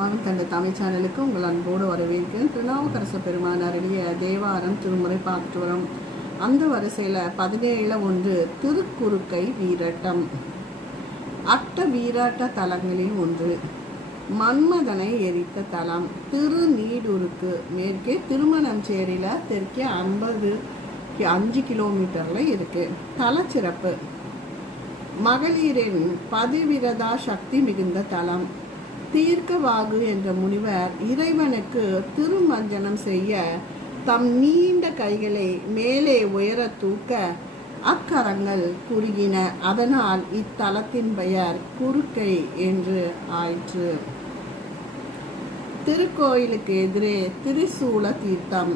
அம்மாவின் தந்தை தமிழ் சேனலுக்கு உங்கள் அன்போடு வரவேற்கிறேன். திருநாவுக்கரசு பெருமான் அருளிய தேவாரம் திருமுறை பார்த்துட்டு வரோம். அந்த வரிசையில் பதினேழில் ஒன்று திருக்குறுக்கை வீரட்டம். அட்ட வீராட்ட தலங்களில் ஒன்று மன்மதனை எரித்த தலம். திருநீடூருக்கு மேற்கே திருமணஞ்சேரியில் தெற்கே ஐம்பது அஞ்சு கிலோமீட்டரில் இருக்குது தலச்சிறப்பு மகளிரின் பதிவிரதா சக்தி மிகுந்த தலம். தீர்க்கவாகு என்ற முனிவர் இறைவனுக்கு திருமஞ்சனம் செய்ய தம் நீண்ட கைகளை மேலே உயர தூக்க அக்கரங்கள் குறுகின. அதனால் இத்தலத்தின் பெயர் குறுக்கை என்று ஆயிற்று. திருக்கோயிலுக்கு எதிரே திரிசூல தீர்த்தம்.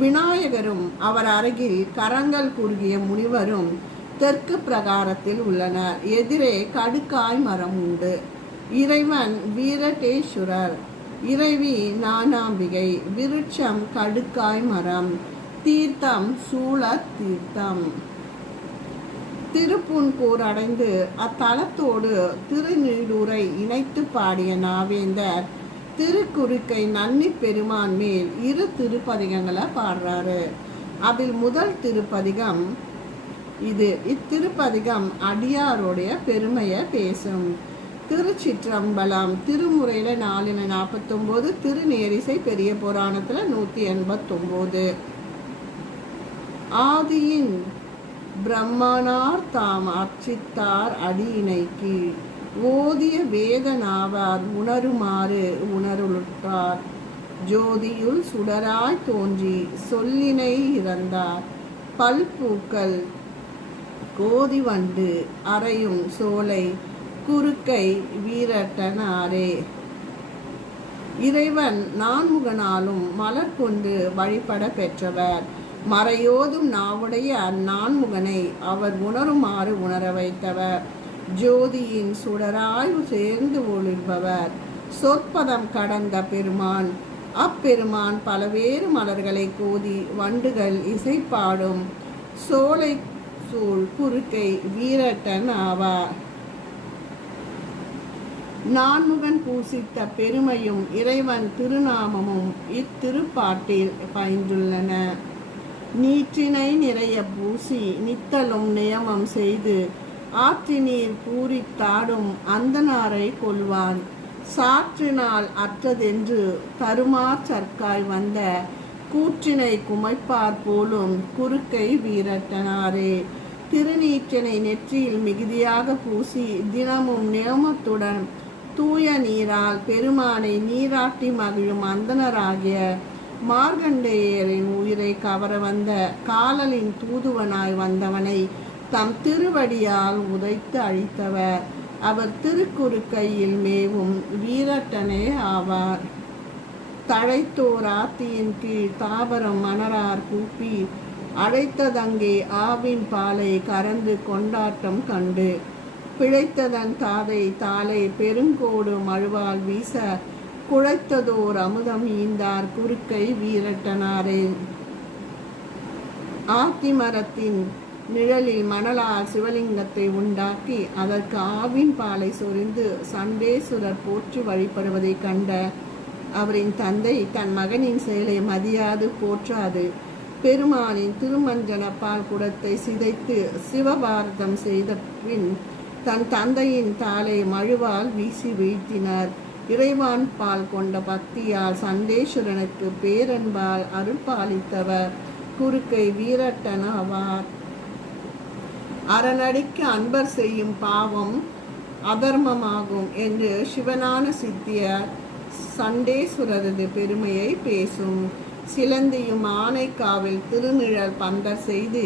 விநாயகரும் அவர் அருகில் கரங்கள் குறுகிய முனிவரும் தெற்கு பிரகாரத்தில் உள்ளனர். எதிரே கடுக்காய் மரம் உண்டு இறைவன் வீரகேஸ்வரர் இறைவி நானாம்பிகை விருட்சம் கடுக்காய் மரம் தீர்த்தம் சூழ தீர்த்தம். திருப்புன்கூர் அடைந்து அத்தலத்தோடு திருநீடூரை இணைத்து பாடிய நாவேந்தர் திருக்குறுக்கை நன்னி பெருமான் மேல் இரு திருப்பதிகங்களை பாடுறாரு. அதில் முதல் திருப்பதிகம் இது. இத்திருப்பதிகம் அடியாருடைய பெருமையை பேசும். திருச்சிற்றம்பலம் திருமுறையில் நாலுல நாற்பத்தொம்போது திருநேரிசை பெரிய புராணத்தில் நூற்றி எண்பத்தொம்போது ஆதியின் பிரம்மனார் தாம் அர்ச்சித்தார் அடியினை கீழ் ஓதிய வேதனாவார் உணருமாறு உணருளுட்டார் ஜோதியுள் சுடராய் தோன்றி சொல்லினை இறந்தார். பல்பூக்கள் கோதி வண்டு அறையும் சோலை குறுக்கை வீரட்டனாரே இறைவன் நான்முகனாலும் மலர் கொண்டு வழிபட பெற்றவர். மறையோதும் நாவுடைய அந்நான்முகனை அவர் உணருமாறு உணர வைத்தவர். ஜோதியின் சுடராய் சேர்ந்து ஒளிர்பவர். சொற்பதம் கடந்த பெருமான். அப்பெருமான் பலவேறு மலர்களை கோதி வண்டுகள் இசைப்பாடும். சோலை சூழ் குறுக்கை வீரட்டன் ஆவார். நான்முகன் பூசித்த பெருமையும் இறைவன் திருநாமமும் இத்திருப்பாட்டில் பயின்றுள்ளன நீற்றினை நிறைய பூசி நித்தலும் நியமம் செய்து ஆற்றினீர் பூரித்தாடும் அந்தனாரை கொள்வான். சாற்றினால் அற்றதென்று தருமா சர்க்காய் வந்த கூற்றினை குமைப்பார் போலும் குறுக்கை வீரட்டனாரே திருநீற்றினை நெற்றியில் மிகுதியாக பூசி தினமும் நியமத்துடன் தூய நீரால் பெருமானை நீராட்டி மகிழும் அந்தனராகிய மார்கண்டேயரின் உயிரை கவர வந்த காலலின் தூதுவனாய் வந்தவனை தம் திருவடியால் உதைத்து அழித்தவர். அவர் திருக்குறுக்கையில் மேவும் வீரட்டனே ஆவார். தழைத்தோர் ஆத்தியின் கீழ் தாவரம் மணரார் கூப்பி அழைத்ததங்கே ஆவின் பாலை கறந்து கொண்டாட்டம் கண்டு. பிழைத்ததன் தாதை தாளை பெருங்கோடு மழுவால் வீச குழைத்ததோர் அமுதம் ஈந்தார் குறுக்கை வீரட்டனாரே. ஆத்திமரத்தின் நிழலில் மணலால் சிவலிங்கத்தை உண்டாக்கி அதற்கு ஆவின் பாலை சொரிந்து சண்டேசுரர் போற்றி வழிபடுவதை கண்ட அவரின் தந்தை தன் மகனின் செயலை மதியாது போற்றாது. பெருமானின் திருமஞ்சன பால் குடத்தை சிதைத்து சிவபாரதம் செய்த பின் தன் தந்தையின் தாளை மழுவால் வீசி வீழ்த்தினார். இறைவான் பால் கொண்ட பக்தியால் சண்டேஸ்வரனுக்கு பேரன்பால் அருள்பாலித்தவர். குறுக்கை வீரட்டன் ஆவார் அரணடிக்கு அன்பர் செய்யும் பாவம் அதர்மமாகும் என்று சிவனான சித்தியர் சண்டேஸ்வரரது பெருமையை பேசும். சிலந்தியும் ஆனைக்காவில் திருநிழல் பந்தர் செய்து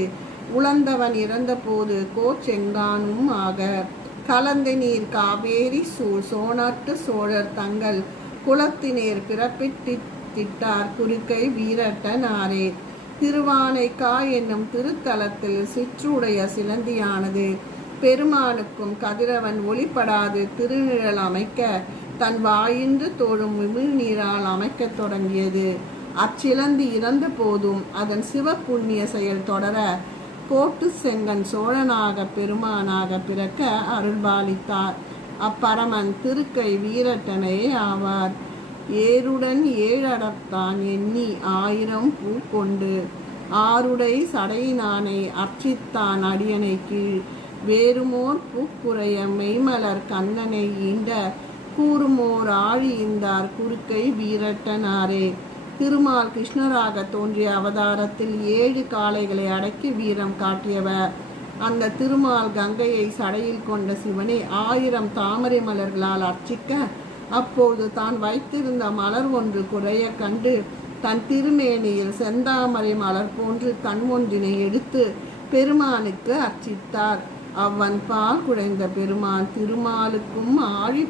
உழந்தவன் இறந்தபோது கோச்செங்கானும் ஆக கலந்த நீர் காவேரி சூழ் சோனாட்டு சோழர் தங்கள் குலத்தினேர் பிறப்பிட்டு திட்டார் குறுக்கை வீரட்டனாரே திருவானைக்கா என்னும் திருத்தலத்தில் சிற்றுடைய சிலந்தியானது. பெருமானுக்கும் கதிரவன் ஒளிப்படாது திருநிழல் அமைக்க தன் வாயின்று தோழும் விமிழ்நீரால் அமைக்கத் தொடங்கியது. அச்சிலந்தி இறந்த போதும் அதன் சிவ புண்ணிய செயல் தொடர கோட்டு செங்கன் சோழனாக பெருமானாக பிறக்க அருள்பாலித்தார். அப்பரமன் திருக்கை வீரட்டனே ஆவார். ஏருடன் ஏழடத்தான் எண்ணி ஆயிரம் பூ கொண்டு ஆருடை சடையினானை அர்ச்சித்தான் அடியனை கீழ். வேறுமோர் பூக்குறைய மெய்மலர் கண்ணனை ஈண்ட கூறுமோர் ஆழி இந்தார் குறுக்கை வீரட்டனாரே. திருமால் கிருஷ்ணராக தோன்றிய அவதாரத்தில் ஏழு காளைகளை அடக்கி வீரம் காட்டியவர் அந்த திருமால் கங்கையை சடையில் கொண்ட சிவனை ஆயிரம் தாமரை மலர்களால் அர்ச்சிக்க அப்போது தான் வைத்திருந்த மலர் ஒன்று குறைய கண்டு தன் திருமேனியில் செந்தாமரை மலர் போன்று கண் ஒன்றினை எடுத்து பெருமானுக்கு அர்ச்சித்தார். அவன் பால் குழைந்த பெருமான் திருமாலுக்கும் ஆழி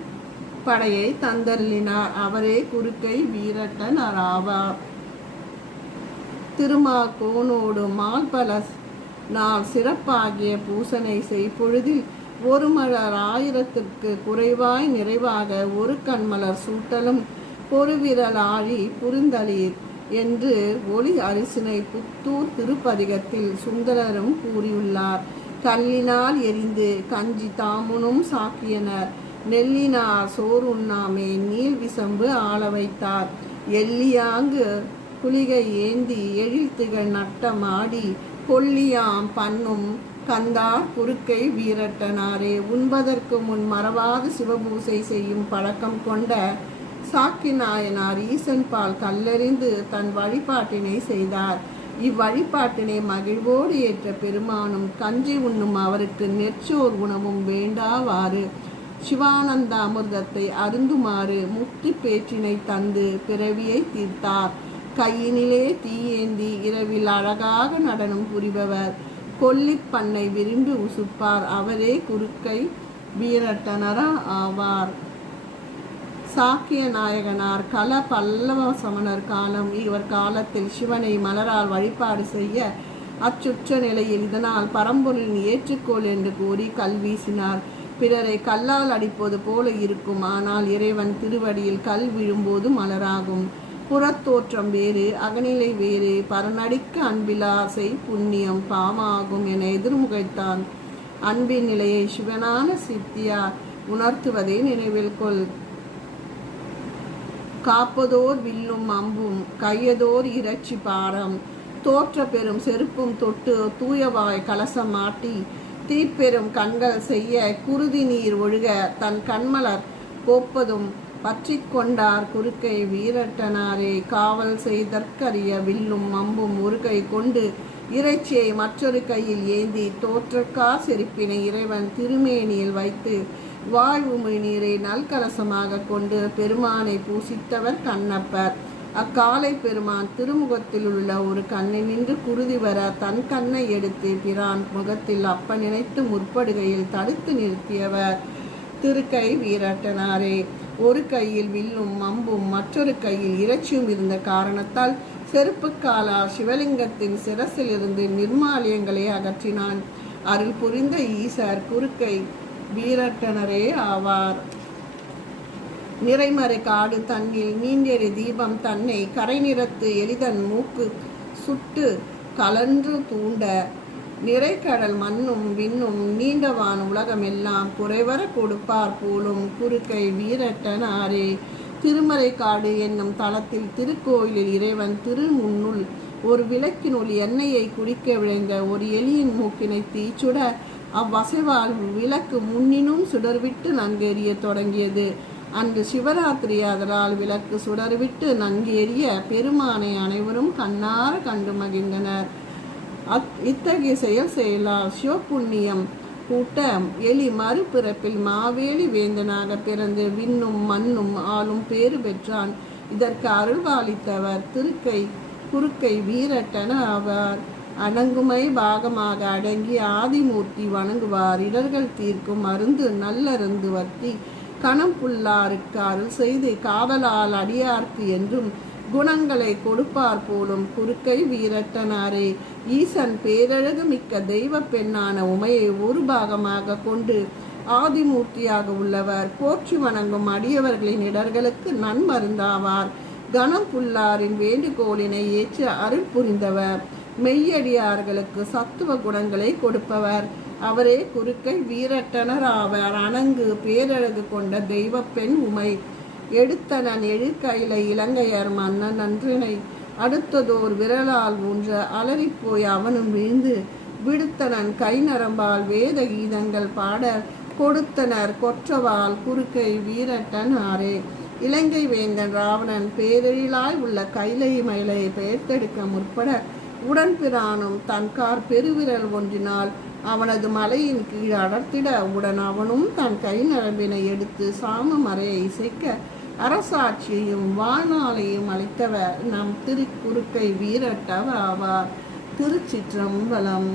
படையை தந்தருளினார். அவரே குறுக்கை வீரட்டன் ஆவார் திருமா கோனோடு மால்பல நாள் சிறப்பாகிய பூசனை செய்பொழுதில் ஒரு மலர் ஆயிரத்திற்கு குறைவாய் நிறைவாக ஒரு கண்மலர் சூட்டலும் ஒரு விரல் ஆழி புரிந்தளீர் என்று ஒளி அரிசினை புத்தூர் திருப்பதிகத்தில் சுந்தரரும் கூறியுள்ளார். கல்லினால் எரிந்து கஞ்சி தாமுனும் சாக்கியனர். நெல்லினார் சோறுண்ணாமே நீள் விசம்பு ஆள வைத்தார் எல்லியாங்கு குளிகை ஏந்தி எழுத்துகள் நட்டமாடி கொல்லியாம் பண்ணும் கந்தா குறுக்கை வீரட்டனாரே உண்பதற்கு முன் மறவாது சிவபூசை செய்யும் பழக்கம் கொண்ட சாக்கி நாயனார் ஈசன் பால் கல்லறிந்து தன் வழிபாட்டினை செய்தார். இவ்வழிபாட்டினை மகிழ்வோடு ஏற்ற பெருமானும் கஞ்சி உண்ணும் அவருக்கு நெற்சோர் உணவும் வேண்டாவாறு. சிவானந்த அமிர்தத்தை அருந்துமாறு முக்தி பேற்றினை தந்து பிறவியை தீர்த்தார். கையினிலே தீயேந்தி இரவில் அழகாக நடனம் புரிபவர். கொல்லிப்பண்ணை விரும்பி உசுப்பார். அவரே குறுக்கை வீரட்டனரா ஆவார். சாக்கிய நாயகனார் கல பல்லவ சமணர் காலம் இவர் காலத்தில் சிவனை மலரால் வழிபாடு செய்ய அச்சுற்ற நிலையில் இதனால் பரம்பொருளின் ஏற்றுக்கோள் என்று கூறி கல் வீசினார். பிறரை கல்லால் அடிப்பது போல இருக்கும். ஆனால் இறைவன் திருவடியில் கல் விழும்போது மலராகும். புறத்தோற்றம் வேறு அகநிலை வேறு. பரநடிக்கு அன்பிலாசை புண்ணியம் பாமாகும் என எதிர்முகைத்தான். அன்பின் நிலையை சிவனான சித்தியார் உணர்த்துவதை நினைவில் கொள். காப்பதோர் வில்லும் அம்பும் கையதோர் இறைச்சி பாரம். தோற்ற பெறும் செருப்பும் தொட்டு தூயவாய் கலசம் மாட்டி தீப்பெரும் கண்கள் செய்ய குருதி நீர் ஒழுக தன் கண்மலர் கோப்பதும் பற்றி கொண்டார் குறுக்கை வீரட்டனாரே. காவல் செய்தற்கரிய வில்லும் அம்பும் ஒரு கை கொண்டு இறைச்சியை மற்றொரு கையில் ஏந்தி தோற்றக்கா செருப்பினை இறைவன் திருமேனியில் வைத்து வாழ்வு நீரை நல்கலசமாக கொண்டு பெருமானை பூசித்தவர் கண்ணப்பர். அக்காலை பெருமான் திருமுகத்தில் உள்ள ஒரு கண்ணை நின்று குருதி வர தன் கண்ணை எடுத்து பிரான் முகத்தில் அப்ப நினைத்து முற்படுகையில் தடுத்து நிறுத்தியவர். திருக்கை வீரட்டனாரே ஒரு கையில் வில்லும் அம்பும் மற்றொரு கையில் இறைச்சியும் இருந்த காரணத்தால் செருப்புக்காலால் சிவலிங்கத்தின் சிரசிலிருந்து நிர்மாலயங்களை அகற்றினான். அருள் புரிந்த ஈசர் குறுக்கை வீரட்டனரே ஆவார். நிறைமறை காடு தன்னில் நீண்டெறி தீபம் தன்னை கரை நிறத்து எளிதன் மூக்கு சுட்டு கலன்று தூண்ட நிறைக்கடல் மண்ணும் விண்ணும் நீண்டவான் உலகமெல்லாம் குறைவர கொடுப்பார் போலும் குறுக்கை வீரட்டனாரே. திருமறைக்காடு என்னும் தளத்தில் திருக்கோயிலில் இறைவன் திருமுன்னுள் ஒரு விளக்கினுள் எண்ணெயை குடிக்க விளைந்த ஒரு எலியின் மூக்கினை தீச்சுட அவ்வசைவால் விளக்கு முன்னினும் சுடர்விட்டு நன்கெறிய தொடங்கியது. அன்று சிவராத்திரி அதனால் விளக்கு சுடர்விட்டு நன்கேறிய பெருமானை அனைவரும் கண்ணார கண்டு மகிழ்ந்தனர். அத் இத்தகைய செயல் செயலால் சிவபுண்ணியம் கூட்ட எலி மறுபிறப்பில் மாவேலி வேந்தனாக பிறந்து விண்ணும் மண்ணும் ஆளும் பேறு பெற்றான். இதற்கு அருள்வாளித்தவர் திருக்கை குறுக்கை வீரட்டன ஆவார். அடங்குமை பாகமாக அடங்கி ஆதிமூர்த்தி வணங்குவார். இடர்கள் தீர்க்கும் அருந்து நல்லருந்து வர்த்தி கணம் புல்லாருக்கு அருள் செய்து காவலால் அடியார்க்கு என்றும் குணங்களை கொடுப்பார் போலும் குறுக்கை வீரட்டனாரே. ஈசன் பேரழகு மிக்க தெய்வ பெண்ணான உமையை ஒரு பாகமாக கொண்டு ஆதிமூர்த்தியாக உள்ளவர். போற்றி வணங்கும் அடியவர்களின் இடர்களுக்கு நன்மருந்தாவார். கணம் புல்லாரின் வேண்டுகோளினை ஏற்று அருள் புரிந்தவர். மெய்யடியார்களுக்கு சத்துவ குணங்களை கொடுப்பவர். அவரே குறுக்கை வீரட்டனர் ஆவார். அணங்கு பேரழகு கொண்ட தெய்வ பெண் உமை. எடுத்தனன் எழுக்கையில இலங்கையர் மன்னன் நன்றினை. அடுத்ததோர் விரலால் ஊன்ற அலறிப்போய் அவனும் வீழ்ந்து விடுத்தனன் கை நரம்பால் வேத கீதங்கள் பாட கொடுத்தனர் கொற்றவால் குறுக்கை வீரட்டன் ஆரே இலங்கை வேந்தன் ராவணன் பேரெழிலாய் உள்ள கைலை மயிலை பெயர்த்தெடுக்க முற்பட உடன்பிரானும் தன்கார் பெருவிரல் ஒன்றினால் அவனது மலையின் கீழ் அடர்த்திட உடன் அவனும் தன் கை நரம்பினை எடுத்து சாம மறையை இசைக்க அரசாட்சியையும் வாழ்நாளையும் அளித்தவர். நம் திருக்குறுக்கை வீரட்டவர் ஆவார் திருச்சிற்றம்பலம்